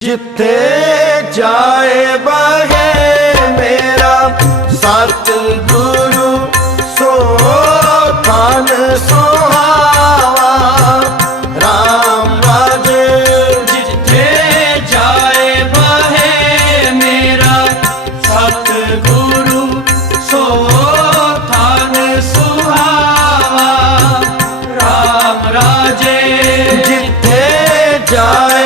ਜਿੱਥੇ ਜਾਏ ਬਹੇ ਮੇਰਾ ਸਤ ਗੁਰੂ ਸੋ ਤਨ ਸੁਹਾਵਾ। RAM ਰਾਜੇ, ਜਿੱਥੇ ਜਾਏ ਬਹੇ ਮੇਰਾ ਸਤ ਗੁਰੂ ਸੋ ਥਾਨ ਸੁਹਾਵਾ। ਰਾਮ ਰਾਜੇ, ਜਿੱਥੇ ਜਾਏ